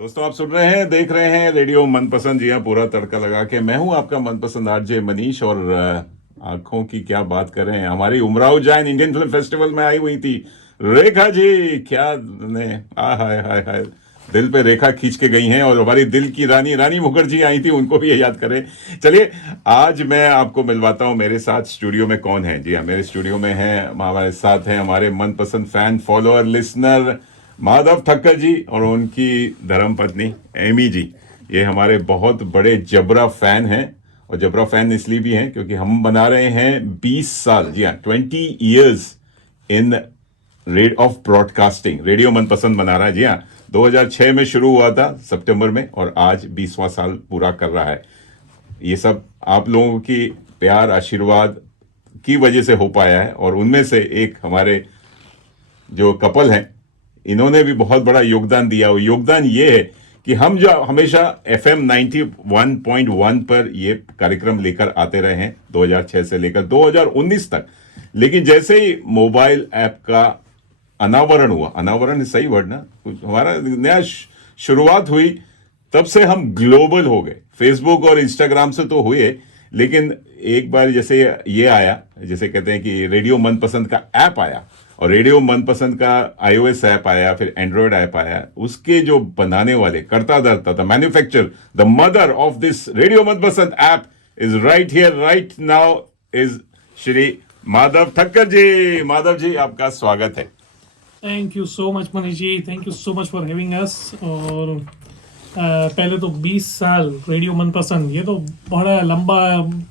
दोस्तों आप सुन रहे हैं, देख रहे हैं रेडियो मनपसंद। जी हाँ, पूरा तड़का लगा के मैं हूं आपका मनपसंद आरजे मनीष। और आंखों की क्या बात करें, हमारी उमराव जान इंडियन फिल्म फेस्टिवल में आई हुई थी रेखा जी। क्या ने आ हाय हाय हाय, दिल पे रेखा खींच के गई हैं। और हमारी दिल की रानी रानी मुखर्जी आई थी, उनको भी ये याद करें। चलिए, आज मैं आपको मिलवाता हूं मेरे साथ स्टूडियो में कौन है। जी हाँ, मेरे स्टूडियो में है, हमारे साथ हैं हमारे मनपसंद fan, follower, listener Madhav Thakkar ji और उनकी धर्मपत्नी एमी जी। ये हमारे बहुत बड़े जबरा फैन हैं। और जबरा फैन इसलिए भी हैं क्योंकि हम बना रहे हैं 20 साल, जी हाँ, 20 years in rate of broadcasting. Radio मनपसंद बना रहा है, जी हाँ। 2006 में शुरू हुआ था सितंबर में, और आज 20वां साल पूरा कर रहा है। ये सब आप लोगों की प्यार आशीर्वाद की वजह से हो पाया है। और उनमें से एक हमारे जो कपल हैं, इन्होंने भी बहुत बड़ा योगदान दिया। और योगदान ये है कि हम जो हमेशा FM 91.1 पर ये कार्यक्रम लेकर आते रहे हैं 2006 से लेकर 2019 तक। लेकिन जैसे ही मोबाइल ऐप का अनावरण हुआ, अनावरण सही वर्ड ना, कुछ हमारा नया शुरुआत हुई, तब से हम ग्लोबल हो गए। फेसबुक और इंस्टाग्राम से तो हुए, लेकिन एक बार जैसे ये आया, जैसे कहते हैं कि रेडियो मनपसंद का ऐप आया, और रेडियो मनपसंद का iOS ऐप आया, फिर एंड्रॉयड ऐप आया। उसके जो बनाने वाले, करता धरता, the manufacture, the mother of this radio Manpasand app is right here right now, is Shri Madhav Thakkar ji. Madhav ji, आपका स्वागत है। Thank you so much Manish ji, thank you so much for having us. और पहले तो 20 साल रेडियो मनपसंद, ये तो बड़ा लंबा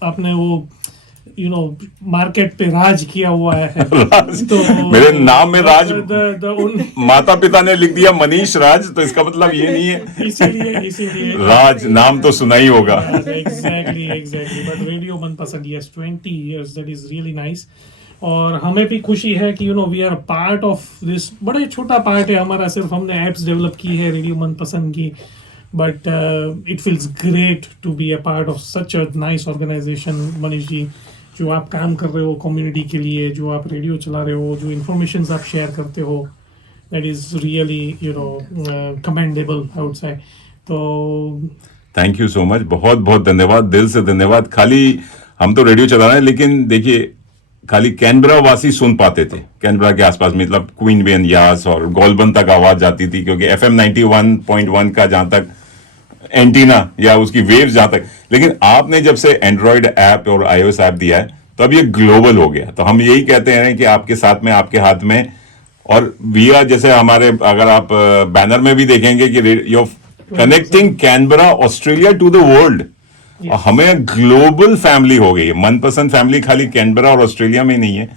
आपने वो मार्केट पे राज किया हुआ है। तो मेरे नाम में राज, माता पिता ने लिख दिया मनीष राज, तो इसका मतलब ये नहीं है। इसीलिए राज नाम तो सुना ही होगा। Exactly but radio Manpasand, yes, 20 years, that is really nice. और हमें भी खुशी है कि we are part of this. बड़ा छोटा पार्ट है हमारा, सिर्फ हमने एप्स डेवलप की है रेडियो मनपसंद की, but it feels great to be a part of such a nice organisation. Manish ji, जो आप काम कर रहे हो कम्युनिटी के लिए, जो आप रेडियो चला रहे हो, जो इंफॉर्मेशन आप शेयर करते हो, that is really commendable, I would say. तो थैंक यू सो मच, बहुत बहुत धन्यवाद, दिल से धन्यवाद। खाली हम तो रेडियो चला रहे हैं, लेकिन देखिए, खाली कैनबरा वासी सुन पाते थे। कैनबरा के आसपास, मतलब क्वीन बेन यास और गोलबन तक आवाज जाती थी, क्योंकि FM 91.1 का जहां तक एंटीना या उसकी वेव जहां तक। लेकिन आपने जब से एंड्रॉयड ऐप और iOS ऐप दिया है, तब ये ग्लोबल हो गया। तो हम यही कहते हैं कि आपके साथ में, आपके हाथ में, और वीआर जैसे हमारे, अगर आप बैनर में भी देखेंगे कि your connecting Canberra Australia to the world. और हमें ग्लोबल फैमिली हो गई है। मनपसंद फैमिली खाली कैनबरा और ऑस्ट्रेलिया में ही नहीं है,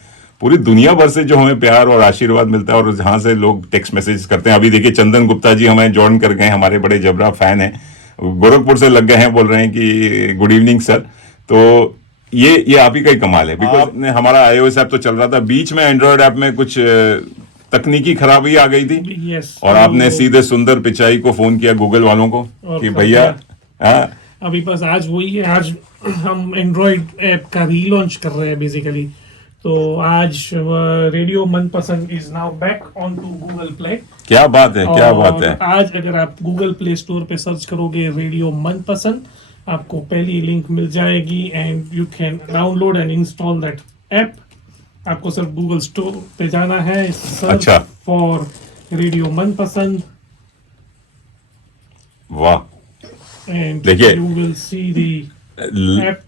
पूरी दुनिया भर से जो हमें प्यार और आशीर्वाद मिलता है, और जहां से लोग टेक्स्ट मैसेज करते हैं। अभी देखिए, चंदन गुप्ता जी हमें ज्वाइन कर गए, हमारे बड़े जबरा फैन हैं, गोरखपुर से लग गए हैं, बोल रहे हैं कि गुड इवनिंग सर। तो ये आप ही का ही कमाल है। बिकॉज आपने, हमारा iOS ऐप तो चल रहा था, बीच में एंड्रॉयड ऐप में कुछ तकनीकी खराबी आ गई थी। यस, और आपने सीधे सुंदर पिचाई को फोन किया, गूगल वालों को, कि भैया, अभी बस आज वही है। आज हम एंड्रॉइड ऐप का रीलॉन्च कर रहे हैं बेसिकली। तो आज radio Manpasand is now back on to Google Play. क्या बात है, क्या बात है। आज अगर आप गूगल प्ले स्टोर पे सर्च करोगे रेडियो मनपसंद, आपको पहली लिंक मिल जाएगी, and you can download and install that app. आपको सिर्फ गूगल स्टोर पे जाना है, सर्च फॉर रेडियो मनपसंद, वाह। and देखिए, you will see the app,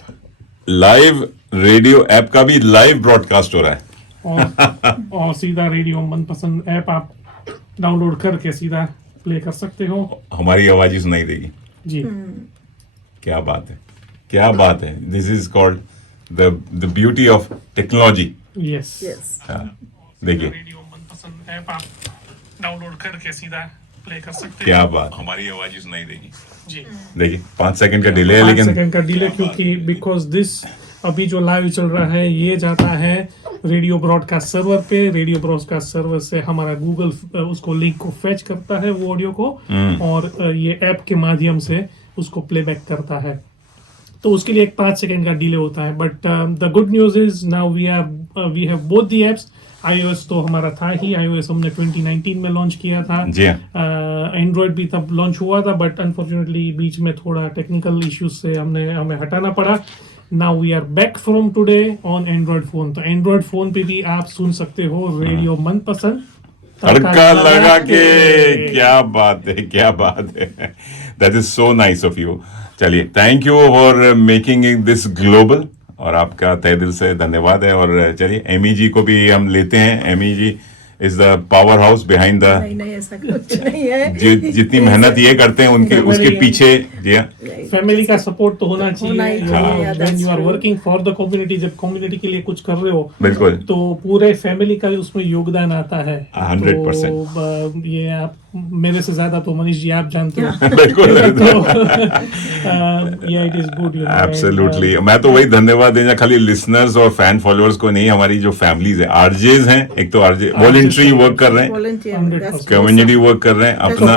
live radio app का भी लाइव ब्रॉडकास्ट हो रहा है। और सीधा रेडियो मनपसंद ऐप आप डाउनलोड करके सीधा प्ले कर सकते हो। हमारी आवाज ही सुनाई देगी जी। क्या बात है, क्या बात है। This is called the beauty of technology. Yes, देखिए, रेडियो मनपसंद ऐप आप डाउनलोड करके सीधा प्ले कर सकते हो। क्या बात, हमारी आवाज ही सुनाई देगी जी। देखिए, 5 सेकंड का डिले है, 5 लेकिन सेकंड का डिले, क्योंकि बिकॉज दिस अभी जो लाइव चल रहा है ये जाता है रेडियो ब्रॉडकास्ट सर्वर पे। रेडियो ब्रॉडकास्ट सर्वर से हमारा गूगल उसको लिंक को फेच करता है, वो ऑडियो को, और ये ऐप के माध्यम से उसको प्लेबैक करता है। तो उसके लिए एक 5 सेकंड का डिले होता है। But the good news is now we have both the apps. iOS तो हमारा था ही, iOS हमने 2019 में लॉन्च किया था। जी हाँ। एंड्रॉयड भी तब लॉन्च हुआ था, बट अनफॉर्चुनेटली बीच में थोड़ा टेक्निकल इश्यूज से हमें हटाना पड़ा। Now we are back from today on Android phone. तो एंड्रॉयड फोन पे भी आप सुन सकते हो रेडियो मनपसंद तड़का लगा के। क्या बात है, क्या बात है। That is so nice of you. चलिए, thank you for making this global, और आपका तहे दिल से धन्यवाद है। और चलिए, एमी जी को भी हम लेते हैं। Amy ji is the power house behind the, नहीं ऐसा कुछ नहीं है। जितनी मेहनत ये करते हैं उनके उसके पीछे। जी हाँ, फैमिली का सपोर्ट तो होना होना ही चाहिए। चाहिए, when you are that's working for the community, जब कम्युनिटी के लिए कुछ कर रहे हो बिल्कुल। तो पूरे फैमिली का उसमें योगदान आता है। 100%। तो ये आप मेरे से ज्यादा तो मनीष जी आप जानते हो। बिल्कुल। या इट इज गुड, एब्सोल्युटली। मैं तो वही धन्यवाद देना खाली लिसनर्स और फैन फॉलोअर्स को नहीं, हमारी जो फैमिलीज है, आरजेज हैं, एक तो आरजे वॉलंटरी वर्क कर रहे हैं, Volunteer, कम्युनिटी वर्क कर रहे हैं, अपना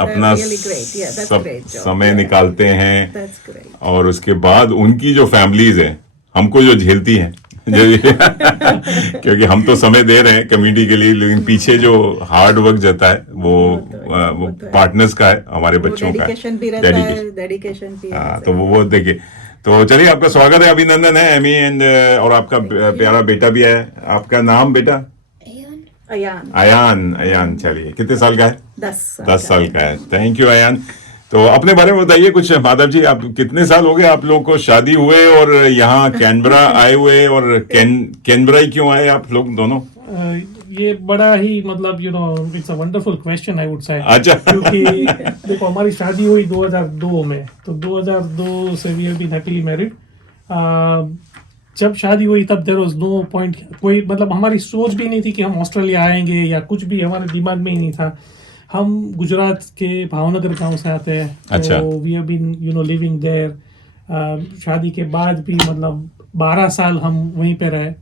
अपना really great. Yeah, that's सब great job. समय निकालते हैं। That's great. और उसके बाद उनकी जो फैमिलीज है हमको जो झेलती हैं क्योंकि हम तो समय दे रहे हैं कम्युनिटी के लिए, लेकिन पीछे जो हार्ड वर्क जाता है वो पार्टनर्स का है, हमारे बच्चों का डेडिकेशन भी है। रहता है, डेडिकेशन भी हाँ, है। तो वो देखिए। तो चलिए, आपका स्वागत है, अभिनंदन है एमी, एंड और आपका प्यारा बेटा भी है। आपका नाम बेटा? अयान अयान। चलिए, कितने साल का है? 10 साल का है। Thank you Ayaan. तो अपने बारे में बताइए कुछ, माधव जी। आप कितने साल हो गए आप लोगों को शादी हुए और यहाँ कैनबरा आए हुए, और कैनबरा ही क्यों आए आप लोग दोनों? ये बड़ा ही मतलब it's a wonderful question I would say. अच्छा। क्योंकि देखो, हमारी शादी हुई 2002 में, तो 2002 से we have been happily married. जब शादी हुई तब देयर वाज नो पॉइंट, कोई मतलब हमारी सोच भी नहीं थी कि हम ऑस्ट्रेलिया आएंगे, या कुछ भी हमारे दिमाग में ही नहीं था। हम गुजरात के भावनगर गांव से आते हैं। अच्छा। तो we have been living there. शादी के बाद भी मतलब 12 साल हम वहीं पे रहे,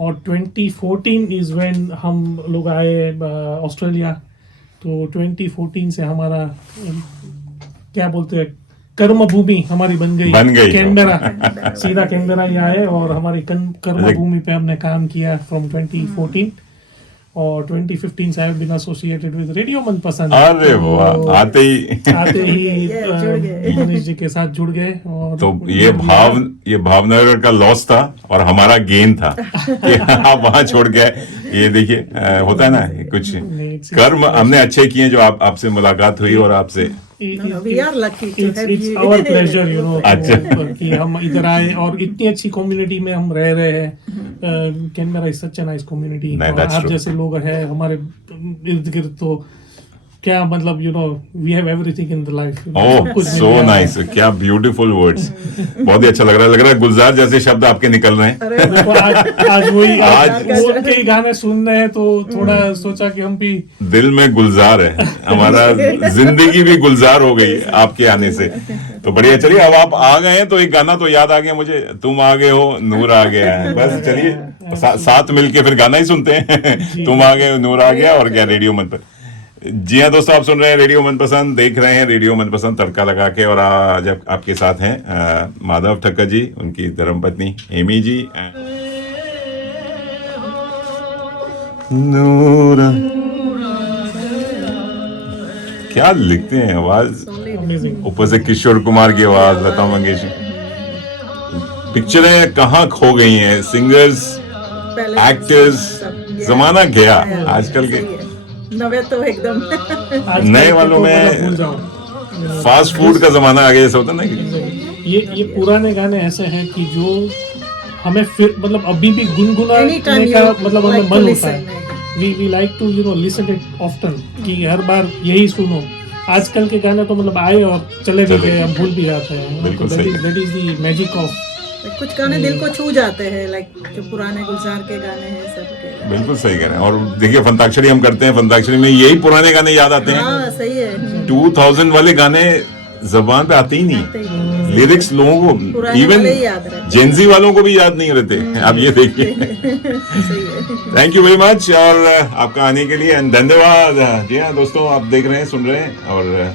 और 2014 इज व्हेन हम लोग आए ऑस्ट्रेलिया। तो 2014 से हमारा क्या बोलते हैं, कर्म भूमि हमारी बन गई कैनबरा। सीधा कैनबरा ही आए, और हमारी कर्म भूमि पे हमने काम किया फ्रॉम 2014, और 2015 से I have been associated with radio Manpasand. अरे वाह, आते ही जुड़ गए। मनीष जी के साथ जुड़ गए। और तो ये भावनगर का लॉस था और हमारा गेन था कि आप वहां छोड़ गए। ये देखिए, होता है ना कुछ कर्म हमने अच्छे किए जो आपसे मुलाकात हुई और आपसे। We are lucky to have It's you. our pleasure, अच्छा। कि हम इधर आए और इतनी अच्छी कम्युनिटी में हम रह रहे हैं। Canberra is such a nice community. नहीं, that's आप true. जैसे लोग हैं हमारे इर्द गिर्द, तो क्या मतलब we have everything in the life. Oh, so nice. क्या ब्यूटीफुल वर्ड्स। बहुत ही अच्छा लग रहा है गुलजार जैसे शब्द आपके निकल रहे हैं। देखो, आज वो उनके ही गाने सुन रहे हैं, तो थोड़ा सोचा कि हम भी दिल में गुलजार है, हमारा जिंदगी भी गुलजार हो गई आपके आने से। तो बढ़िया। चलिए, अब आप आ गए हैं तो एक गाना तो याद आ गया मुझे, तुम आ गए हो नूर आ गया है। बस चलिए, साथ मिलके फिर गाना ही सुनते हैं। तुम आ गए, नूर आ गया, और क्या रेडियो मन पर। जी हाँ दोस्तों, आप सुन रहे हैं रेडियो मनपसंद, देख रहे हैं रेडियो मनपसंद तड़का लगा के। और आज आपके साथ हैं माधव ठक्कर जी, उनकी धर्मपत्नी एमी जी। नूर क्या लिखते हैं, आवाज अमेजिंग। ऊपर से किशोर कुमार की आवाज, लता मंगेशकर। पिक्चरें कहाँ खो गई हैं, सिंगर्स, एक्टर्स, जमाना गया। आजकल के नवे तो एकदम नए वालों में भूल जाओ। फास्ट फूड का जमाना आ गया, जैसे होता ना कि ये पुराने गाने ऐसे हैं कि जो हमें फिर मतलब अभी भी गुनगुनाने Anytime का you मतलब like हमें to मन होता listen, है। We like to listen it often, कि हर बार यही सुनो। आजकल के गाने तो मतलब आए और चले भी गए, हम भूल भी जाते हैं। बिल्कुल सही। That is the magic of. कुछ गाने दिल को छू जाते हैं, लाइक जो पुराने गुलजार के गाने हैं सबके। बिल्कुल सही कह रहे हैं। और देखिए, फंताक्षरी हम करते हैं, फंताक्षरी में यही पुराने गाने याद आते हैं। हाँ सही है। 2000 वाले गाने जबान पे आते ही नहीं, लिरिक्स लोगों को, पुराने इवन वाले ही याद रहते। जेंजी वालों को भी याद नहीं रहते। आप ये देखिए। सही है। थैंक यू वेरी मच और आपका आने के लिए धन्यवाद। जी हाँ दोस्तों, आप देख रहे हैं, सुन रहे हैं, और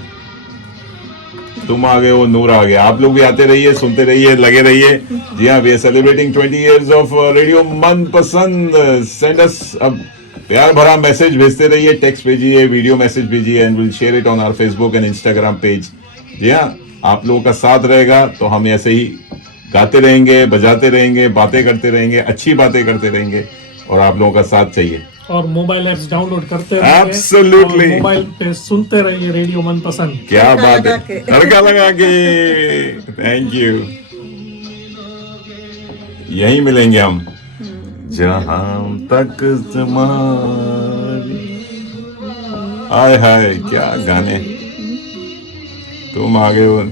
तुम आ गए हो, नूर आ गया। आप लोग भी आते रहिए, सुनते रहिए, लगे रहिए। जी हाँ, we are celebrating 20 years of radio Manpasand. Send us, अब प्यार भरा मैसेज भेजते रहिए, टेक्स्ट भेजिए, वीडियो मैसेज भेजिए, and will share it on our Facebook and Instagram page. जी हाँ, आप लोगों का साथ रहेगा तो हम ऐसे ही गाते रहेंगे, बजाते रहेंगे, बातें करते रहेंगे, अच्छी बातें करते रहेंगे, और आप लोगों का साथ चाहिए। और मोबाइल ऐप्स डाउनलोड करते रहिए। Absolutely. और मोबाइल पे सुनते रहिए रेडियो मनपसंद। क्या तड़का बात है, लगा के। तड़का लगा के। Thank you. यही मिलेंगे हम, जहां तक तुम्हारी। हाय हाय, क्या गाने। तुम आ गए हो।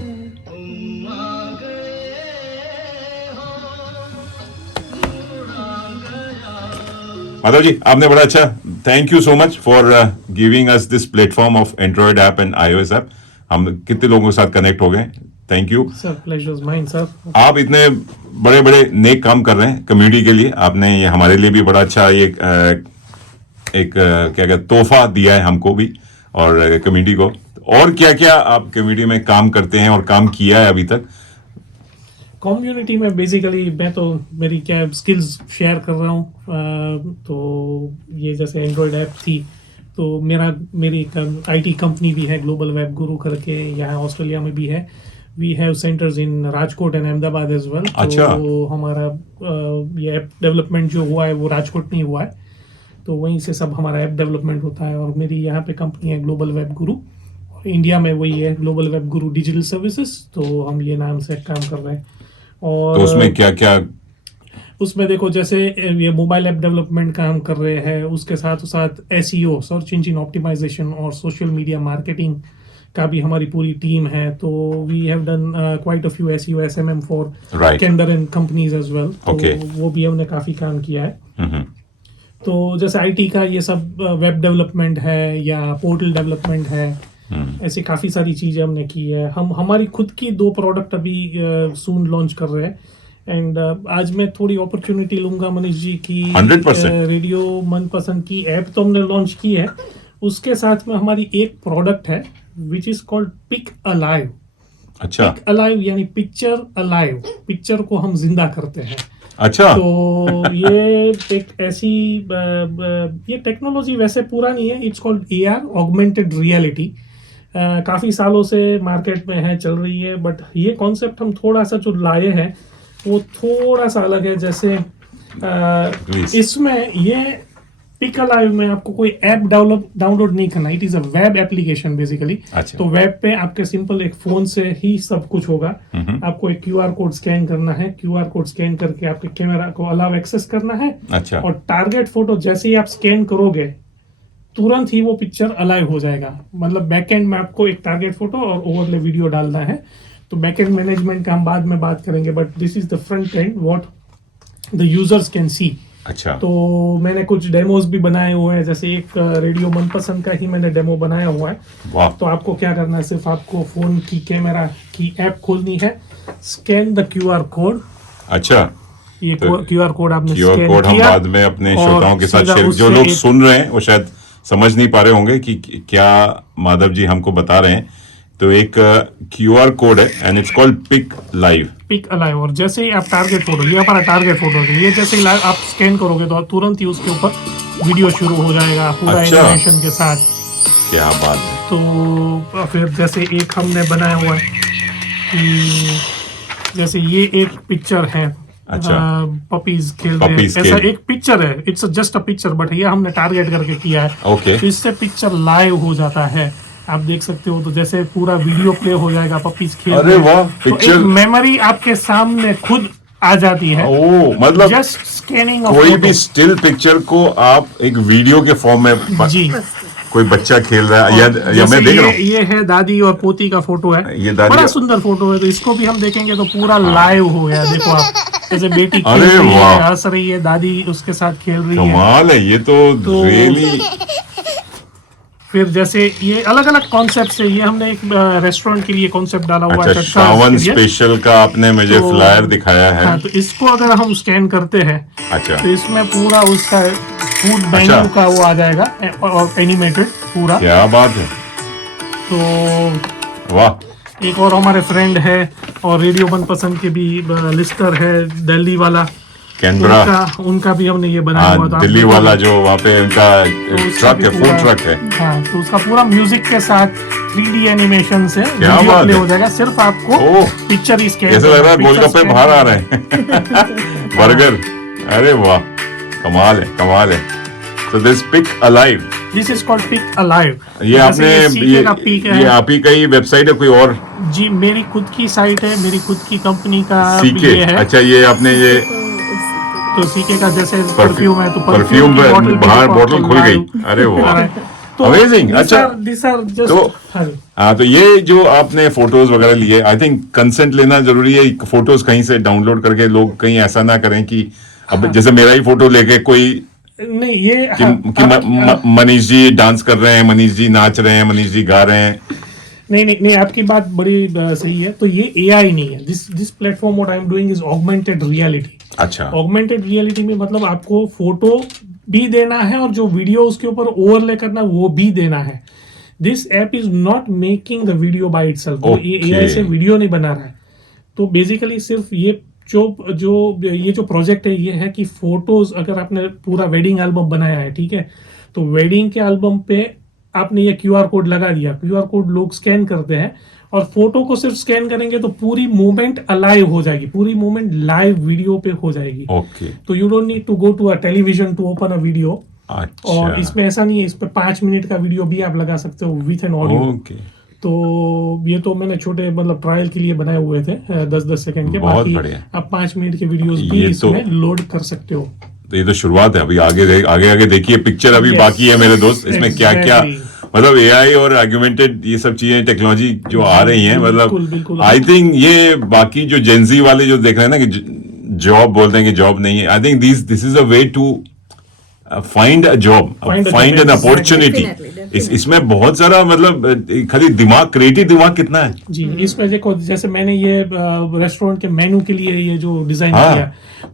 माधव जी, आपने बड़ा अच्छा, thank you so much for giving us this platform of Android app and iOS app. हम कितने लोगों के साथ कनेक्ट हो गए। Thank you sir, pleasure is mine sir. आप इतने बड़े बड़े नेक काम कर रहे हैं कम्युनिटी के लिए। आपने ये हमारे लिए भी बड़ा अच्छा एक क्या कहते तोहफा दिया है हमको भी और कम्युनिटी को। और क्या क्या आप कम्युनिटी में काम करते हैं और काम किया है अभी तक? कम्युनिटी में बेसिकली मैं तो मेरी क्या स्किल्स शेयर कर रहा हूँ। तो ये जैसे एंड्रॉयड ऐप थी, तो मेरी एक आईटी कंपनी भी है, ग्लोबल वेब गुरु करके, यहाँ ऑस्ट्रेलिया में भी है। We have centres in Rajkot and Ahmedabad as well. अच्छा। तो हमारा ये ऐप डेवलपमेंट जो हुआ है वो राजकोट में ही हुआ है, तो वहीं से सब हमारा ऐप डेवलपमेंट होता है। और मेरी यहाँ पे कंपनी है ग्लोबल वेब गुरु, और इंडिया में वही है ग्लोबल वेब गुरु डिजिटल सर्विसेज। तो हम ये नाम से काम कर रहे हैं। और तो उसमें क्या क्या? उसमें देखो, जैसे ये मोबाइल ऐप डेवलपमेंट का हम कर रहे हैं, उसके साथ साथ SEO, सर्च इंजन ऑप्टिमाइजेशन, और सोशल मीडिया मार्केटिंग का भी हमारी पूरी टीम है। तो we have done quite a few SEO SMM for Right. कैंडर एंड कंपनीज एज वेल। तो Okay. वो भी हमने काफी काम किया है। हम्म। तो जैसे IT का ये सब वेब डेवलपमेंट है या पोर्टल डेवलपमेंट है, ऐसे काफी सारी चीजें हमने की है। हम हमारी खुद की 2 प्रोडक्ट अभी सून लॉन्च कर रहे हैं। एंड आज मैं थोड़ी अपॉर्चुनिटी लूंगा मनीष जी की 100%। रेडियो मनपसंद की ऐप तो हमने लॉन्च की है, उसके साथ में हमारी एक प्रोडक्ट है which is called pick alive. अच्छा पिक अलाइव यानी पिक्चर अलाइव, पिक्चर को हम जिंदा करते हैं। अच्छा। तो ये एक ऐसी ये टेक्नोलॉजी वैसे पुरानी है, it's called AR, augmented reality. काफी सालों से मार्केट में है, चल रही है, बट ये कॉन्सेप्ट हम थोड़ा सा जो लाए हैं वो थोड़ा सा अलग है। जैसे इसमें ये पिक अलाइव में आपको कोई ऐप डाउनलोड नहीं करना, it is a web application basically. अच्छा। तो वेब पे आपके सिंपल एक फोन से ही सब कुछ होगा। आपको एक QR कोड स्कैन करना है, QR कोड स्कैन करके आपके कैमरा को अलाउ एक्सेस करना है। अच्छा। और टारगेट फोटो जैसे ही आप स्कैन करोगे तुरंत ही वो पिक्चर अलाइव हो जाएगा। मतलब बैकएंड में आपको एक टारगेट फोटो और ओवरले वीडियो डालना है। तो बैकएंड मैनेजमेंट का हम बाद में बात करेंगे, but this is the front end what the users can see. अच्छा। तो मैंने कुछ डेमोज भी बनाए हुए हैं, जैसे एक रेडियो मनपसंद का ही मैंने डेमो बनाया हुआ है। वाह। तो आपको क्या करना है, सिर्फ आपको फोन की कैमरा की ऐप खोलनी है, स्कैन द QR कोड। अच्छा। ये तो QR कोड आपने QR स्कैन कोड हम किया बाद में अपने और श्रोताओं के साथ सीधा शेयर, जो उससे लोग एक- सुन रहे हैं वो शायद समझ नहीं पा रहे होंगे कि क्या माधव जी हमको बता रहे हैं। तो एक QR कोड है and it's called pick live. Pick alive, और जैसे ही आप टारगेट फोटो, ये हमारा टारगेट फोटो है, ये जैसे ही आप स्कैन करोगे तो तुरंत ही उसके ऊपर वीडियो शुरू हो जाएगा पूरा अच्छा। एनिमेशन के साथ। क्या बात है। तो फिर जैसे एक हमने बनाया हुआ है कि जैसे ये एक पिक्चर है, अच्छा। पपीज खेल रहे हैं, Puppies ऐसा खेल। एक पिक्चर है, it's just a picture, but ये हमने टारगेट करके किया है। ओके। तो इससे पिक्चर लाइव हो जाता है, आप देख सकते हो। तो जैसे पूरा वीडियो प्ले हो जाएगा, पपीज खेल अरे रहे हैं। वाह, तो पिक्चर- एक मेमोरी आपके सामने खुद आ जाती है। ओ, मतलब जस्ट स्कैनिंग ऑफ कोई फोटो। भी स्टिल पिक्चर को आप एक वीडियो के फॉर्म में जी। कोई बच्चा खेल रहा है या जैसे मैं देख रहा हूँ। ये है दादी और पोती का फोटो है, ये दादी बड़ा का- सुंदर फोटो है। तो इसको भी हम देखेंगे तो पूरा लाइव हो गया। देखो आप, जैसे बेटी खेल अरे रही है, वाह। हंस रही है, दादी उसके साथ खेल रही है। कमाल है ये तो रियली। फिर जैसे ये अलग अलग कॉन्सेप्ट है। ये हमने एक रेस्टोरेंट के लिए कॉन्सेप्ट डाला हुआ है, अच्छा, चटका श्रावण के लिए। स्पेशल का आपने मुझे तो- फ्लायर दिखाया है। हाँ, तो इसको अगर हम स्कैन करते हैं अच्छा। तो इसमें पूरा उसका फूड अच्छा। मेन्यू का वो आ जाएगा, और एनिमेटेड पूरा। क्या बात है। तो वाह। एक और हमारे फ्रेंड है और रेडियो मनपसंद के भी लिस्टर है, दिल्ली वाला, कैनबरा, उनका भी हमने ये बनाया हुआ था। दिल्ली वाला जो वहाँ पे उनका उसका ट्रक भी है, फूड पूरा- ट्रक है। हाँ, तो उसका पूरा म्यूजिक के साथ 3D एनिमेशन से क्या वीडियो बात प्ले है। हो जाएगा, सिर्फ आपको ओह, पिक्चर ही स्कैन ऐसा लग रहा है गोलगप्पे बाहर आ रहे हैं। बर्गर, अरे वाह, कमाल है, कमाल है। So this Pick Alive, this is called pick alive. ये आपने ये आप ही का ही वेबसाइट है कोई और? जी, मेरी खुद की साइट है, मेरी खुद की कंपनी का सीके, ये है। अच्छा, ये आपने ये तो सीके का जैसे परफ्यूम है, तो परफ्यूम बाहर बोतल खुल गई, अरे वाह, अमेजिंग। अच्छा, तो हाँ, तो ये जो आपने फोटोज वगैरह लिए, आई थिंक कंसेंट लेना जरूरी है। फोटोज कहीं से डाउनलोड करके लोग कहीं ऐसा ना करें कि अब जैसे मेरा ही फोटो लेके कोई नहीं, ये कि मनीष जी डांस कर रहे हैं, मनीष जी नाच रहे हैं, मनीष जी गा रहे हैं। नहीं, आपकी बात बड़ी सही है। तो ये AI नहीं है। This platform what I am doing is augmented reality. अच्छा, ऑगमेंटेड रियलिटी में मतलब आपको फोटो भी देना है और जो वीडियो उसके ऊपर ओवरले करना है वो भी देना है। This app is not making the video by itself. वो ये AI से वीडियो नहीं बना रहा है। तो बेसिकली सिर्फ ये जो प्रोजेक्ट है ये है कि फोटोज, अगर आपने पूरा वेडिंग एल्बम बनाया है, ठीक है, तो वेडिंग के एल्बम पे आपने ये QR कोड लगा दिया। QR कोड लोग स्कैन करते हैं और फोटो को सिर्फ स्कैन करेंगे तो पूरी मूवमेंट अलाइव हो जाएगी, पूरी मूवमेंट लाइव वीडियो पे हो जाएगी। ओके, तो you don't need to go to a television to open a video. अच्छा, और इसमें ऐसा नहीं है, इस पे 5 मिनट का वीडियो भी आप लगा सकते हो विथ एन ऑडियो। ओके, तो ये तो मैंने छोटे मतलब ट्रायल के लिए बनाए हुए थे 10-10 सेकंड के। बहुत बाकी बढ़िया। आप 5 मिनट के वीडियोस भी ये तो- इसमें लोड कर सकते हो। तो ये तो शुरुआत है, अभी आगे देखिए, पिक्चर अभी Yes, बाकी है मेरे दोस्त। इसमें क्या क्या exactly. मतलब AI और आर्गुमेंटेड ये सब चीजें, टेक्नोलॉजी जो आ रही हैं, बिल्कुल, मतलब आई थिंक ये बाकी जो जेंजी वाले जो देख रहे हैं ना कि जॉब बोलते हैं कि जॉब नहीं है, I think this is a way to find a job, Find a find job, an opportunity. Definitely. इसमें बहुत सारा मतलब खाली दिमाग, क्रिएटिव दिमाग कितना है। जी, इसमें देखो, जैसे मैंने ये रेस्टोरेंट के मेनू के लिए ये जो डिजाइन हाँ। किया,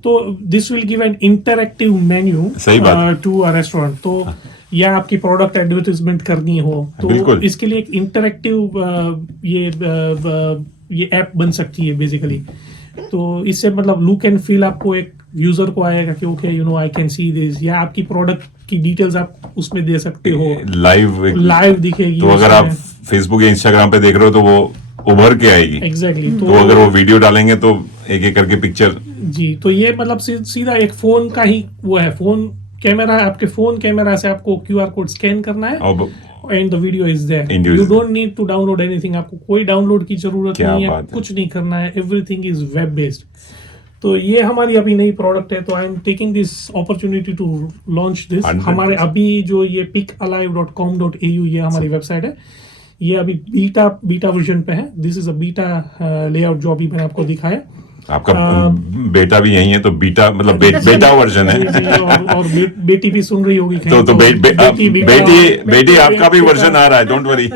तो this will give an interactive menu सही बात। To a restaurant. तो या आपकी प्रोडक्ट एडवर्टाइजमेंट करनी हो तो बिल्कुल। इसके लिए एक इंटरैक्टिव ये ऐप बन सकती है बेसिकली। तो इससे मतलब लुक एंड फील आपको एक यूजर को आएगा कि okay, you know, I can see this, या आपकी प्रोडक्ट की डिटेल्स आप उसमें दे सकते हो, लाइव दिखेगी। तो अगर आप फेसबुक या इंस्टाग्राम पे देख रहे हो तो वो उभर के आएगी। एग्जैक्टली। तो अगर वो वीडियो डालेंगे तो एक एक करके पिक्चर। जी, तो ये मतलब सीधा एक फोन का ही वो है, फोन कैमरा, आपके फोन कैमरा से आपको QR कोड स्कैन करना है अब and the video is there. Video you is don't need to download anything, आपको कोई डाउनलोड की जरूरत क्या नहीं है, बात है। कुछ नहीं करना है, एवरीथिंग इज वेब बेस्ड। तो ये हमारी अभी नई प्रोडक्ट है, तो I am taking this opportunity to launch this. 100%। हमारे अभी जो ये pickalive.com.au ये हमारी वेबसाइट है, ये अभी बीटा वर्जन पे है। This is a beta layout जो अभी मैंने आपको दिखाया। आपका बेटा भी यही है तो बीटा मतलब बेटा वर्जन है। जी, और बेटी भी सुन रही होगी कहीं, तो बेटी आपका भी वर्जन आ रहा है, डोंट वरी।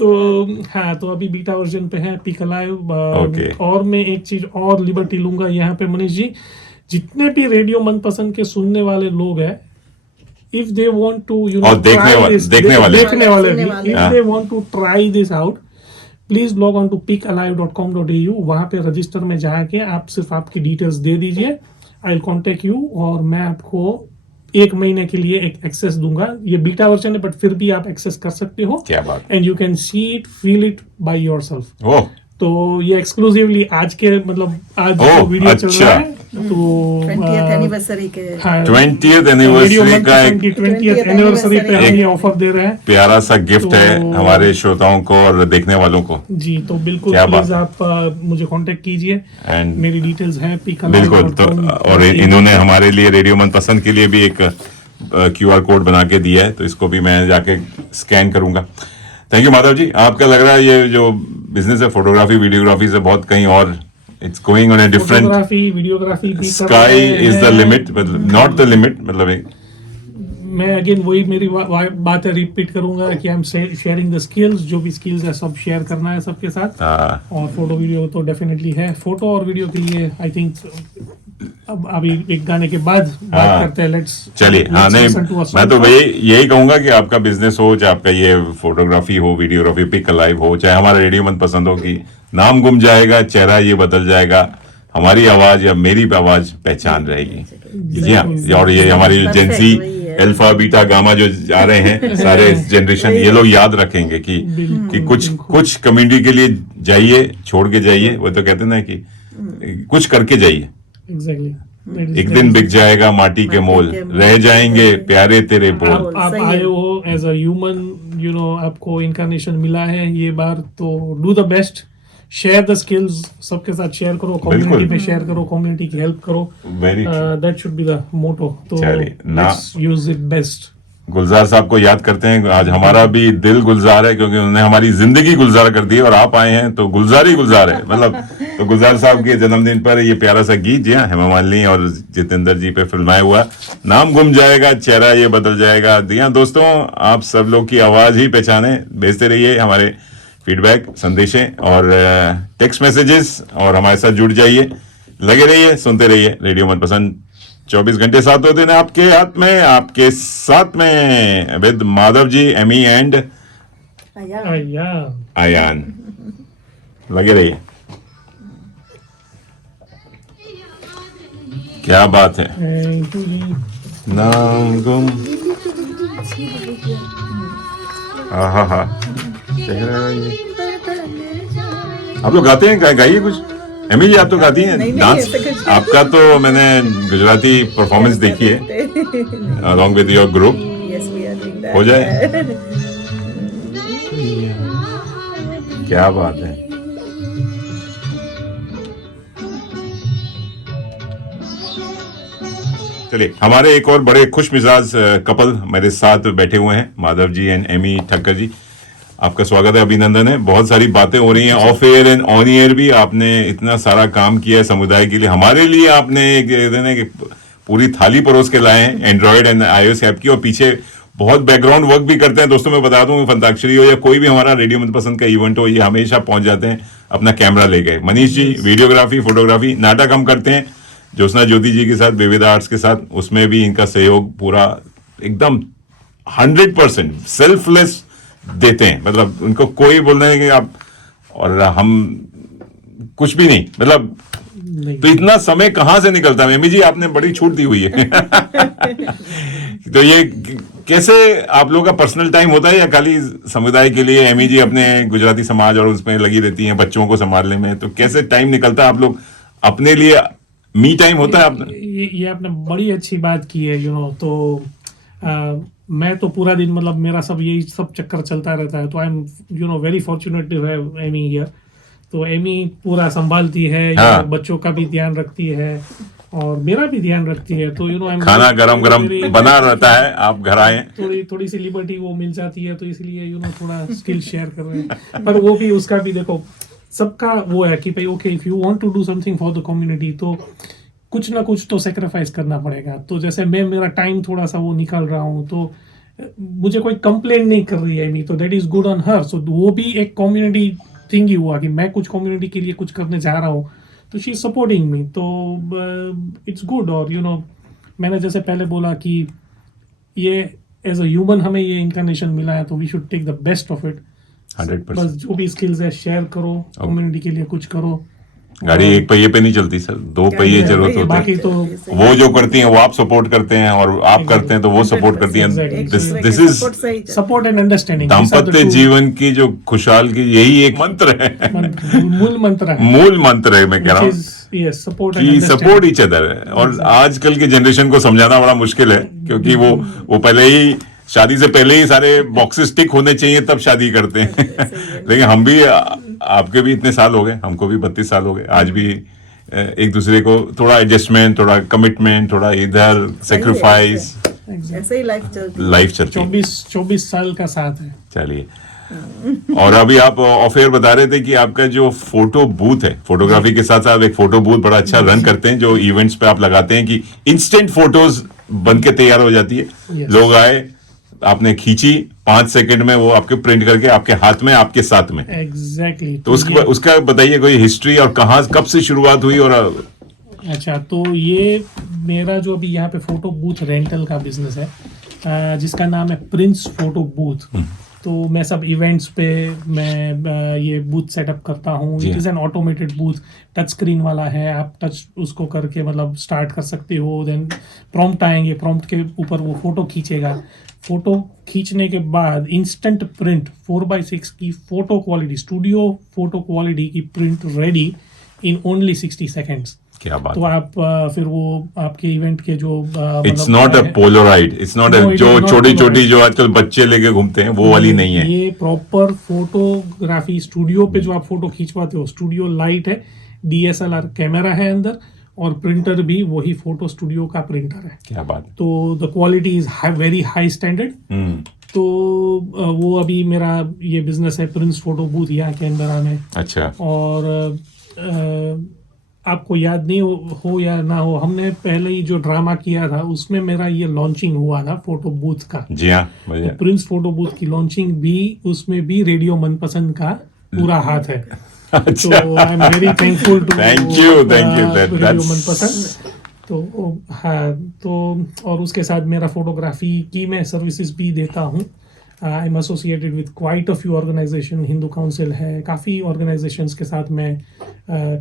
तो हाँ, तो अभी बीटा वर्जन पे है पिक अलाइव। Okay. और मैं एक चीज और लिबर्टी लूंगा यहाँ पे मनीष जी, जितने भी रेडियो मनपसंद के सुनने वाले लोग हैं, if they want to you know और देखने वाले भी, if they want to try this out, please log on to pickalive.com.au। वहां पे रजिस्टर में जाके आप सिर्फ आपकी डिटेल्स दे दीजिए, आई विल कॉन्टेक्ट यू और मैं आपको 1 महीने के लिए एक एक्सेस दूंगा। ये बीटा वर्जन है बट फिर भी आप एक्सेस कर सकते हो। क्या बात। And you can see it, feel it by yourself. Oh, तो ये एक्सक्लूसिवली आज के मतलब आज ओह, जो वीडियो चल अच्छा। रहा है, तो 20th एनिवर्सरी के 20th रेडियो एनिवर्सरी का मनपसंद की 20th एनिवर्सरी पे हम ये ऑफर दे रहे हैं। प्यारा सा गिफ्ट है तो- हमारे श्रोताओं को और देखने वालों को। जी, तो बिल्कुल क्या बात प्लीज आप मुझे कांटेक्ट कीजिए, एंड मेरी डिटेल्स हैं बिल्कुल। तो और इन्होंने हमारे लिए रेडियो मनपसंद के लिए भी एक QR कोड बना के दिया है, तो इसको भी मैं जाके स्कैन करूंगा। Thank you Madhav ji. आपका लग रहा है ये जो बिजनेस है फोटोग्राफी वीडियोग्राफी से बहुत कहीं और it's going on a different, photography videography भी कर स्काई रहे इज द हैं। लिमिट, मतलब नॉट द लिमिट, मतलब मैं अगेन वही मेरी बात है, रिपीट करूंगा कि I am sharing the skills, जो भी स्किल्स है सब शेयर करना है सबके साथ। हाँ और फोटो वीडियो तो डेफिनेटली है, फोटो और वीडियो के लिए आई थिंक अब अभी एक गाने के बाद बात हाँ। करते हैं। लेट्स चलिए, हाँ नहीं, मैं तो यही कहूंगा कि आपका बिजनेस हो, चाहे आपका ये फोटोग्राफी हो, वीडियोग्राफी, पिक लाइव हो, चाहे हमारा रेडियो मन पसंद हो, कि नाम गुम जाएगा, चेहरा ये बदल जाएगा, हमारी आवाज या मेरी आवाज पहचान रहेगी। जी हाँ, और ये हमारी जेंसी अल्फा बीटा गामा जो आ रहे हैं सारे जनरेशन, ये लोग याद रखेंगे कि कुछ कम्युनिटी के लिए जाइए, छोड़ के जाइए। वो तो कहते हैं ना कि कुछ करके जाइए, एग्जैक्टली एक दिन बिक जाएगा माटी के मोल, रह जाएंगे प्यारे तेरे बोल। आप आए हो as a human, you know, आपको इनकारनेशन मिला है ये बार, तो do the best, share the skills, सबके साथ शेयर करो, कम्युनिटी में शेयर करो, कम्युनिटी की हेल्प करो। Very that should be the motto. तो चलिए, let's use it best. Gulzar साहब को याद करते हैं, आज हमारा भी दिल गुलजार है क्योंकि उन्होंने हमारी जिंदगी गुलजार कर दी, और आप आए हैं तो गुलजार ही गुलजार है, मतलब। तो गुलजार साहब के जन्मदिन पर ये प्यारा सा गीत, जी हाँ, हेमा मालिनी और जितेंद्र जी पे फिल्माया हुआ, नाम गुम जाएगा, चेहरा ये बदल जाएगा। जी हाँ दोस्तों, आप सब लोग की आवाज ही पहचाने, भेजते रहिए हमारे फीडबैक, संदेशें और टेक्स्ट मैसेजेस, और हमारे साथ जुड़ जाइए, लगे रहिए, सुनते रहिए रेडियो मनपसंद। 24 घंटे 7 दिन आपके हाथ में, आपके साथ में with Madhav ji, Amy and Ayaan. लगे रहिए, क्या बात है। नाम गुम, हा आप लोग गाते हैं, गाइए कुछ। एमी जी आप तो गाती हैं, नहीं, डांस ऐसे कुछ आपका तो मैंने गुजराती परफॉर्मेंस देखी है along with your group. Yes, we are doing that. हो जाए, क्या बात है। चलिए, हमारे एक और बड़े खुश मिजाज कपल मेरे साथ बैठे हुए हैं, माधव जी एंड एमी ठक्कर जी। आपका स्वागत है, अभिनंदन है। बहुत सारी बातें हो रही हैं of air and on air भी। आपने इतना सारा काम किया है समुदाय के लिए, हमारे लिए आपने एक पूरी थाली परोस के लाए हैं एंड्रॉइड एंड iOS ऐप की, और पीछे बहुत बैकग्राउंड वर्क भी करते हैं। दोस्तों मैं बता दूं, फंताक्षरी हो या कोई भी हमारा रेडियो मनपसंद का इवेंट हो, ये हमेशा पहुंच जाते हैं अपना कैमरा लेके। मनीष जी वीडियोग्राफी, फोटोग्राफी, नाटक हम करते हैं ज्योत्सना ज्योति जी के साथ, विविधा आर्ट्स के साथ, उसमें भी इनका सहयोग पूरा एकदम 100% सेल्फलेस देते हैं। मतलब उनको कोई बोल रहे हैं कि आप, और हम कुछ भी नहीं, मतलब तो इतना समय कहां से निकलता है। एमी जी आपने बड़ी छूट दी हुई है तो ये कैसे आप लोगों का पर्सनल टाइम होता है या खाली समुदाय के लिए? एमी जी अपने गुजराती समाज और उसमें लगी रहती हैं, बच्चों को संभालने में, तो कैसे टाइम निकलता है आप लोग अपने लिए? मी टाइम होता है आपने? ये आपने बड़ी अच्छी बात की है, यू नो। तो मैं तो पूरा दिन, मतलब मेरा सब यही सब चक्कर चलता रहता है। तो I am, you know, very fortunate to have Amy here. तो एमी पूरा संभालती है, हाँ। बच्चों का भी ध्यान रखती है और मेरा भी ध्यान रखती है। तो यू नो, खाना गरम गरम बना रहता है, आप घर आए, थोड़ी सी लिबर्टी वो मिल जाती है, तो इसलिए यू नो थोड़ा स्किल शेयर कर रहे हैं। पर वो भी, उसका भी देखो, सबका वो है कि भाई okay, if you want to do something for the community, तो कुछ ना कुछ तो सेक्रीफाइस करना पड़ेगा। तो जैसे मैं मेरा टाइम थोड़ा सा वो निकाल रहा हूँ, तो मुझे कोई कंप्लेन नहीं कर रही है मी, तो that is good on her. So वो भी एक कम्युनिटी थिंग ही हुआ कि मैं कुछ कम्युनिटी के लिए कुछ करने जा रहा हूँ, तो शी इज सपोर्टिंग मी, तो इट्स गुड। और यू नो, मैंने जैसे पहले बोला कि ये एज अ ह्यूमन हमें ये इंकारनेशन मिला है, तो we should take the best of it. 100%। बस जो भी स्किल्स है शेयर करो, कम्युनिटी के लिए कुछ करो। गाड़ी एक पहिए पे नहीं चलती सर, 2 पहिए जरूरत होते बाकी हैं। तो वो जो करती हैं वो आप सपोर्ट करते हैं, और आप करते हैं तो वो सपोर्ट करती हैं। This is support and understanding, दाम्पत्य जीवन की जो खुशहाल की यही एक मंत्र है, मूल मंत्र है, मूल मंत्र है। मैं कह रहा हूँ यस, सपोर्ट कि सपोर्ट ईच अदर है। और आजकल की जनरेशन को समझाना बड़ा मुश्किल है, क्योंकि वो पहले ही, शादी से पहले ही सारे बॉक्सेस टिक होने चाहिए तब शादी करते हैं लेकिन हम भी, आपके भी इतने साल हो गए, हमको भी 32 साल हो गए, आज भी एक दूसरे को थोड़ा एडजस्टमेंट, थोड़ा कमिटमेंट, थोड़ा इधर सेक्रीफाइस, ऐसे ही लाइफ चलती है। 24 साल का साथ है। चलिए, और अभी आप ऑफ एयर बता रहे थे कि आपका जो फोटो बूथ है, फोटोग्राफी के साथ साथ एक फोटो बूथ बड़ा अच्छा रन करते हैं, जो इवेंट्स पे आप लगाते हैं कि इंस्टेंट फोटोज बन के तैयार हो जाती है। Yes. लोग आए, आपने खींची, 5 सेकंड में वो आपके प्रिंट करके आपके हाथ में, आपके साथ में। एग्जैक्टली। तो उसका बताइए कोई हिस्ट्री और कहाँ कब से शुरुआत हुई और अच्छा, तो ये मेरा जो अभी यहाँ पे फोटो बूथ रेंटल का बिजनेस है, जिसका नाम है प्रिंस फोटो बूथ। तो मैं सब इवेंट्स पे मैं ये बूथ सेटअप करता हूँ। जी it is an automated booth, touch screen वाला है। आप टच उसको करके मतलब स्टार्ट कर सकते हो। देन प्रॉम्प्ट आएंगे, प्रॉम्प्ट के ऊपर वो फोटो खींचेगा। फोटो खींचने के बाद इंस्टेंट प्रिंट 4x6 की photo quality, studio photo quality की print ready in only 60 seconds. क्या बात तो आप फिर वो आपके इवेंट के जो it's not a Polaroid, it's not No, it जो is not छोटी छोटी Polaroid. जो आजकल बच्चे लेके घूमते हैं वो वाली नहीं है। ये प्रॉपर फोटोग्राफी स्टूडियो पे जो आप फोटो खींचवाते हो, स्टूडियो लाइट है, DSLR कैमरा है अंदर, और प्रिंटर भी वही फोटो स्टूडियो का प्रिंटर है। क्या बात। तो the quality is very high standard. तो वो अभी मेरा ये बिजनेस है प्रिंस फोटो बूथ यहाँ के अंदर में। अच्छा। और आपको याद नहीं हो या ना हो, हमने पहले ही जो ड्रामा किया था उसमें मेरा ये लॉन्चिंग हुआ था फोटो बूथ का। जी हाँ, तो प्रिंस फोटो बूथ की लॉन्चिंग भी, उसमें भी रेडियो मनपसंद का पूरा हाथ है। तो I am very thankful to thank you radio Manpasand. तो हाँ, तो और उसके साथ मेरा फोटोग्राफी की मैं सर्विसेज भी देता हूँ। I am associated with quite a few organisation, Hindu council है, काफ़ी ऑर्गेनाइजेशंस के साथ मैं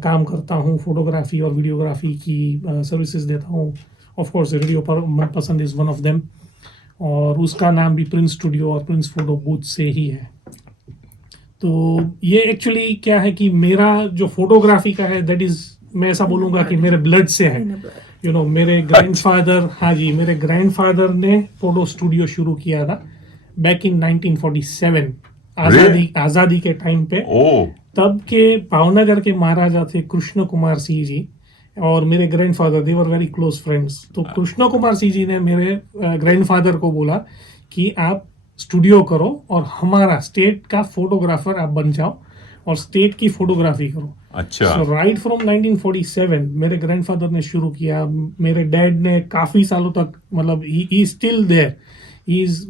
काम करता हूँ। फोटोग्राफी और वीडियोग्राफी की सर्विसेज देता हूँ। ऑफ कोर्स रेडियो पर मनपसंद इज़ वन ऑफ देम, और उसका नाम भी प्रिंस स्टूडियो और प्रिंस फोटो बूथ से ही है। तो ये एक्चुअली क्या है कि मेरा जो फोटोग्राफी का है, दैट इज़, मैं ऐसा बोलूँगा कि मेरे ब्लड से है। यू नो, मेरे ग्रैंडफादर, हाँ जी, मेरे ग्रैंडफादर ने फोटो स्टूडियो शुरू किया था बैक इन 1947, आज़ादी के टाइम पे। तब के भावनगर के महाराजा थे कृष्ण कुमार सिंह जी, और मेरे grandfather, they were very close friends. तो कृष्ण कुमार सिंह जी ने मेरे ग्रैंडफादर को बोला कि आप स्टूडियो करो और हमारा स्टेट का फोटोग्राफर आप बन जाओ और स्टेट की फोटोग्राफी करो। अच्छा। सो राइट फ्रॉम 1947 मेरे ग्रैंडफादर ने शुरू किया। मेरे डैड ने काफी सालों तक, मतलब ही still there,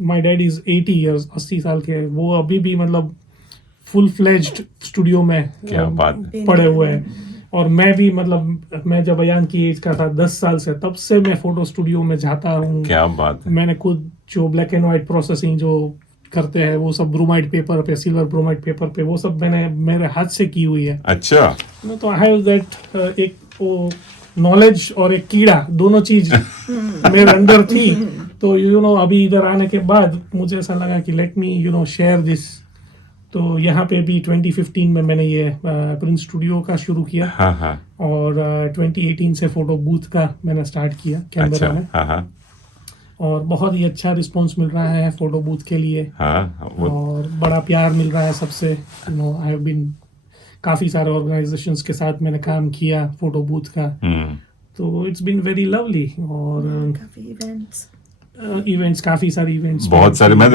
my dad is 80 years, 80 साल के। वो अभी भी मतलब फुल फ्लेज्ड स्टूडियो में क्या बात पड़े हुए हैं। और मैं भी, मतलब मैं जब अयान की एज का था 10 साल से, तब से मैं फोटो स्टूडियो में जाता हूँ। क्या बात है। मैंने खुद जो ब्लैक एंड व्हाइट प्रोसेसिंग जो करते हैं, वो सब ब्रोमाइड पेपर पे, सिल्वर ब्रोमाइड पेपर पे, वो सब मैंने मेरे हाथ से की हुई है। अच्छा। तो आई हैव दैट एक वो नॉलेज और एक कीड़ा, दोनों चीज मेरे अंदर थी। तो यू नो, अभी इधर आने के बाद मुझे ऐसा लगा कि let me you know share this. तो यहाँ पे भी 2015 में मैंने ये प्रिंस स्टूडियो का शुरू किया। हाँ हाँ। और 2018 से फोटो बूथ का मैंने स्टार्ट किया कैनबरा में। हाँ हाँ। और बहुत ही अच्छा रिस्पांस मिल रहा है फोटो बूथ के लिए। हाँ, और बड़ा प्यार मिल रहा है सबसे। You know, I have been काफी सारे ऑर्गेनाइजेशंस के साथ मैंने काम किया फोटो बूथ का। तो इट्स बीन वेरी लवली। और काफी इवेंट्स, काफी सारे इवेंट्स, बहुत सारे। मैं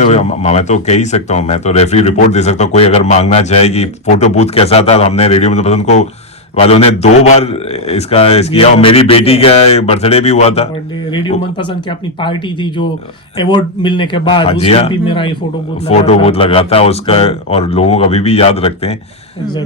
तो कह ही सकता हूँ, मैं तो रेफरी रिपोर्ट दे सकता हूँ। कोई अगर मांगना चाहे कि फोटो बूथ कैसा था, हमने रेडियो मनपसंद को वालों ने 2 बार इसका किया, और मेरी बेटी का बर्थडे भी हुआ था। रेडियो मनपसंद की अपनी पार्टी थी, जो अवार्ड मिलने के बाद हाँ, उसमें भी मेरा ये फोटो बूथ लगा था उसका, और लोगों को अभी भी याद रखते हैं।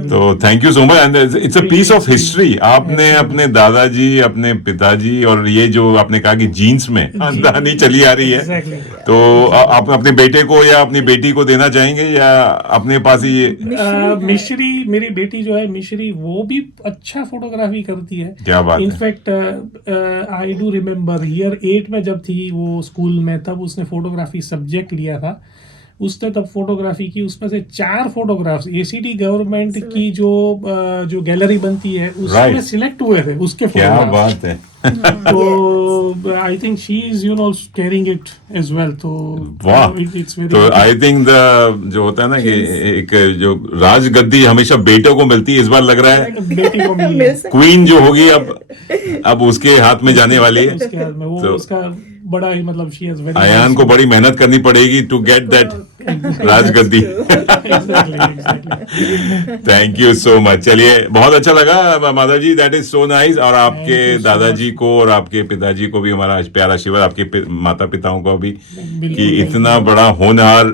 तो thank you so much, and it's a piece of history. आपने अपने दादाजी, अपने पिताजी, और ये जो आपने कहा कि जीन्स में खानदानी चली आ रही है, तो आप अपने बेटे को या अपनी बेटी को देना चाहेंगे, या अपने पास ही ये? मिश्री, मेरी बेटी जो है मिश्री, वो भी अच्छा फोटोग्राफी करती है। क्या बात है। In fact I do remember year 8 में जब थी वो स्कूल में, तब उसने फोटोग्राफी सब्जेक्ट लिया था। उसने तब फोटोग्राफी की, उसमें से 4 फोटोग्राफ्स ACT गवर्नमेंट की जो गैलरी बनती है उसमें सिलेक्ट हुए थे उसके फोटोग्राफ्स। क्या बात है। तो I think she is you know caring it as well. तो वाह। तो आई थिंक जो होता है ना कि एक जो राजगद्दी हमेशा बेटों को मिलती है, इस बार लग रहा है बेटी को मिली है। क्वीन जो होगी अब उसके हाथ में जाने वाली है। उसके हाथ में वो तो उसका बड़ा ही मतलब शी हैज वेरी आयान को बड़ी मेहनत करनी पड़ेगी टू गेट दैट राजगद्दी। Thank you so much. चलिए बहुत अच्छा लगा Madhav ji, that is so nice. और आपके दादाजी को और आपके पिताजी को भी हमारा प्यार आशीर्वाद, आपके माता पिताओं को भी, कि इतना बड़ा होनहार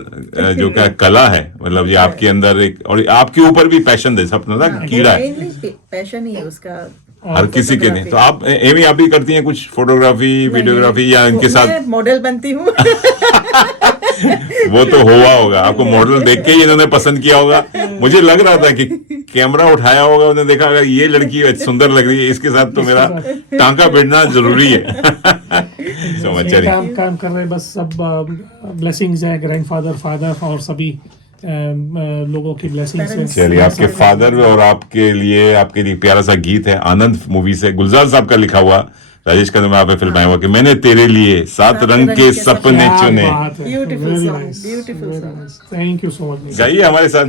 जो क्या कला है, मतलब ये आपके अंदर एक, और आपके ऊपर भी पैशन दे सब ना कीड़ा है, पैशन ही है उसका, हर किसी के नहीं। तो आप एमी आप भी करती हैं कुछ फोटोग्राफी वीडियोग्राफी, या इनके साथ मॉडल बनती हूँ। वो तो हुआ होगा, आपको मॉडल देख के ही इन्होंने पसंद किया होगा। मुझे लग रहा था कि कैमरा उठाया होगा, उन्होंने देखा होगा ये लड़की सुंदर लग रही है, इसके साथ तो मेरा टांका भिड़ना जरूरी है। So much. चलिए काम कर रहे हैं बस, सब ब्लेसिंग्स है, ग्रैंडफादर, फादर और सभी लोगों की ब्लेसिंग्स है। चलिए, आपके फादर और आपके लिए प्यारा सा गीत है, आनंद मूवी से, गुलजार साहब का लिखा हुआ, राजेश कदम आप फिल्म आया हुआ कि मैंने तेरे लिए 7 रंग के सपने चुने। Beautiful song, beautiful song. Thank you so much. गाइए हमारे साथ,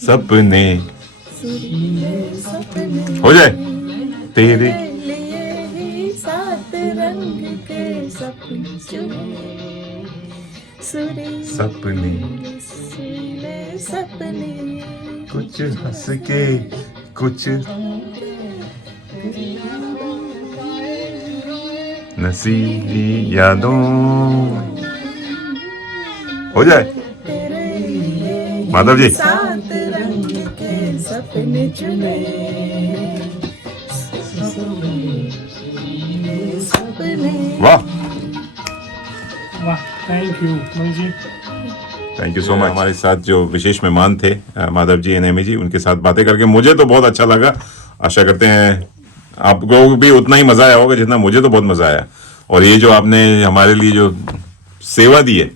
सपने हो जाए तेरे लिए 7 रंग के सपने चुने, सपने सपने कुछ हंस के कुछ नसीली यादों। हो जाए माधव जी। 7 रंग के सपने चुने, सपने। वाह, वाह, thank you Manish ji. Thank you so much. हमारे साथ जो विशेष मेहमान थे माधव जी एंड एमी जी, उनके साथ बातें करके मुझे तो बहुत अच्छा लगा। आशा करते हैं आपको भी उतना ही मजा आया होगा जितना मुझे तो बहुत मजा आया। और ये जो आपने हमारे लिए जो सेवा दी है,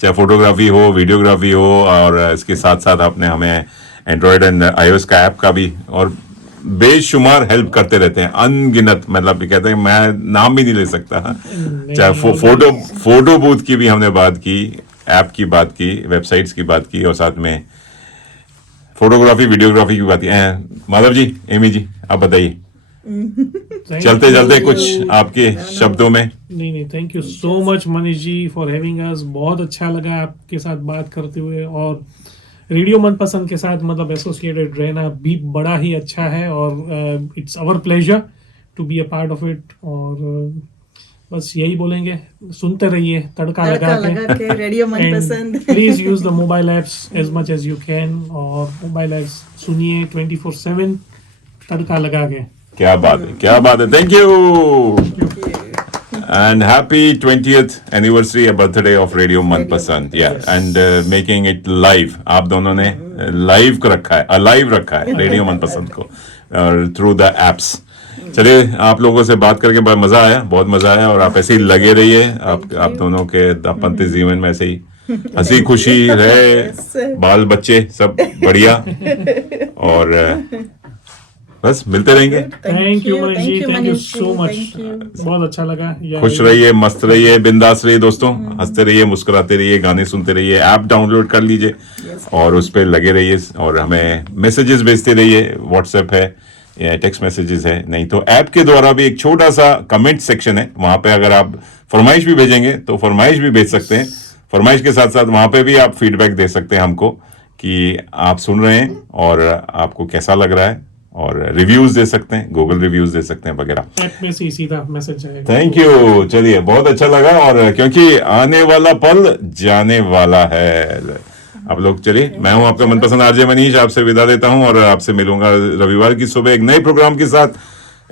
चाहे फोटोग्राफी हो, वीडियोग्राफी हो, और इसके साथ साथ आपने हमें एंड्रॉयड एंड iOS का ऐप का भी, और बेशुमार हेल्प करते रहते हैं, अनगिनत, मतलब कहते हैं मैं नाम भी नहीं ले सकता। चाहे फोटो बूथ की भी हमने बात की, ऐप की बात की, वेबसाइट्स की बात की, और साथ में फोटोग्राफी वीडियोग्राफी की बात की। माधव जी, एमी जी, आप बताइए चलते चलते कुछ आपके शब्दों में। नहीं, thank you so much Manish ji for having us. बहुत अच्छा लगा आपके साथ बात करते हुए, और रेडियो मनपसंद के साथ मतलब एसोसिएटेड रहना भी बड़ा ही अच्छा है, और it's our pleasure to be a part of it. और बस यही बोलेंगे, सुनते रहिए तड़का लगा के radio Manpasand. Please use the mobile apps as much as you can, और मोबाइल एप्स सुनिए 24/7 तड़का लगा के। क्या बात है, क्या बात है। Thank you and happy 20th anniversary birthday of radio मनपसंद। या एंड मेकिंग इट लाइव। आप दोनों ने लाइव को रखा है, अलाइव रखा है रेडियो मनपसंद को थ्रू द एप्स। चलिए, आप लोगों से बात करके बहुत मजा आया, बहुत मजा आया, और आप ऐसे ही लगे रहिए। आप दोनों के दाम्पत्य जीवन में ऐसे ही हंसी खुशी रहे, बाल बच्चे सब बढ़िया, और बस मिलते रहेंगे। Thank you Manish ji, thank you so much, बहुत अच्छा लगा। खुश रहिए, मस्त रहिए, बिंदास रहिए दोस्तों, हंसते रहिए, मुस्कुराते रहिए, गाने सुनते रहिए, ऐप डाउनलोड कर लीजिए और उस पर लगे रहिए, और हमें मैसेजेस भेजते रहिए। व्हाट्सएप है या टेक्स्ट मैसेजेस है, नहीं तो ऐप के द्वारा भी एक छोटा सा कमेंट सेक्शन है, वहां पे अगर आप फरमाइश भी भेजेंगे तो फरमाइश भी भेज सकते हैं। फरमाइश के साथ साथ वहां पे भी आप फीडबैक दे सकते हैं हमको कि आप सुन रहे हैं और आपको कैसा लग रहा है, और रिव्यूज दे सकते हैं, गूगल रिव्यूज दे सकते हैं वगैरह। ऐप में से सीधा मैसेज आएगा। Thank you. चलिए, बहुत अच्छा लगा, और क्योंकि आने वाला पल जाने वाला है। आप लोग चलिए, मैं हूं आपका मनपसंद आरजे मनीष, आपसे विदा देता हूं, और आपसे मिलूंगा रविवार की सुबह एक नए प्रोग्राम के साथ,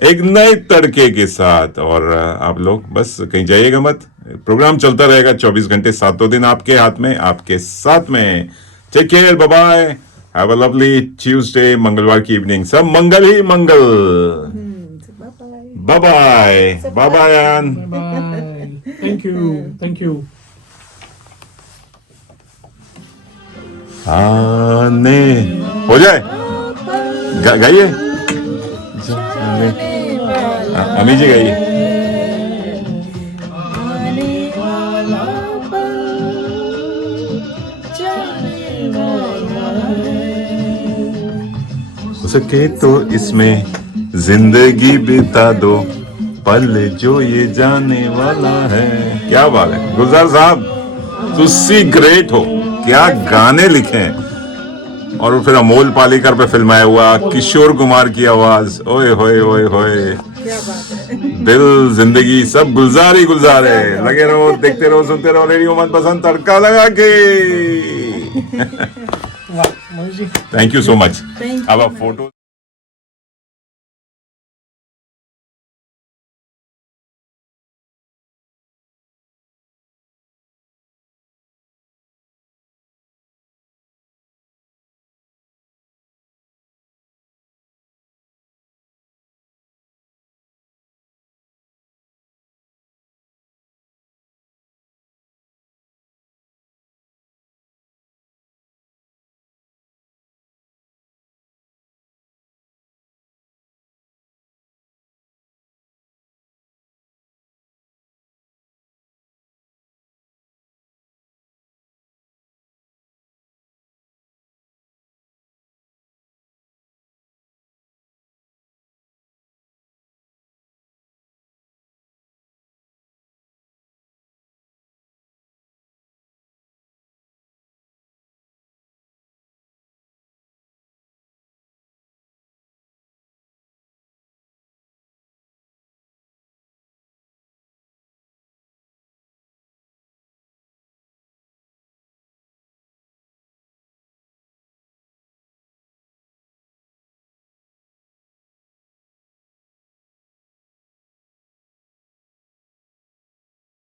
एक नए तड़के के साथ। और आप लोग बस कहीं जाइएगा मत, प्रोग्राम चलता रहेगा 24 घंटे 7 दिन आपके हाथ में, आपके साथ में। Take care, bye bye, have a lovely Tuesday, मंगलवार की इवनिंग, सब मंगल ही मंगल। Bye bye, bye bye Ayaan, bye, thank you, thank you. आने हो जाए, गाइए, अमी जी गाइए। हो सके तो इसमें जिंदगी बिता दो, पल जो ये जाने वाला है। क्या बात है गुलजार साहब, तुसी ग्रेट हो, क्या गाने लिखे हैं। और फिर अमोल पालेकर पे फिल्माया हुआ, किशोर कुमार की आवाज, ओए होए ओए होए, क्या बात है। दिल जिंदगी सब गुलजार ही गुलजार है। लगे रहो, देखते रहो, सुनते रहो रेडियो मनपसंद तड़का लगा के। वाह Manish ji. Thank you so much. Thank you. अब आप फोटो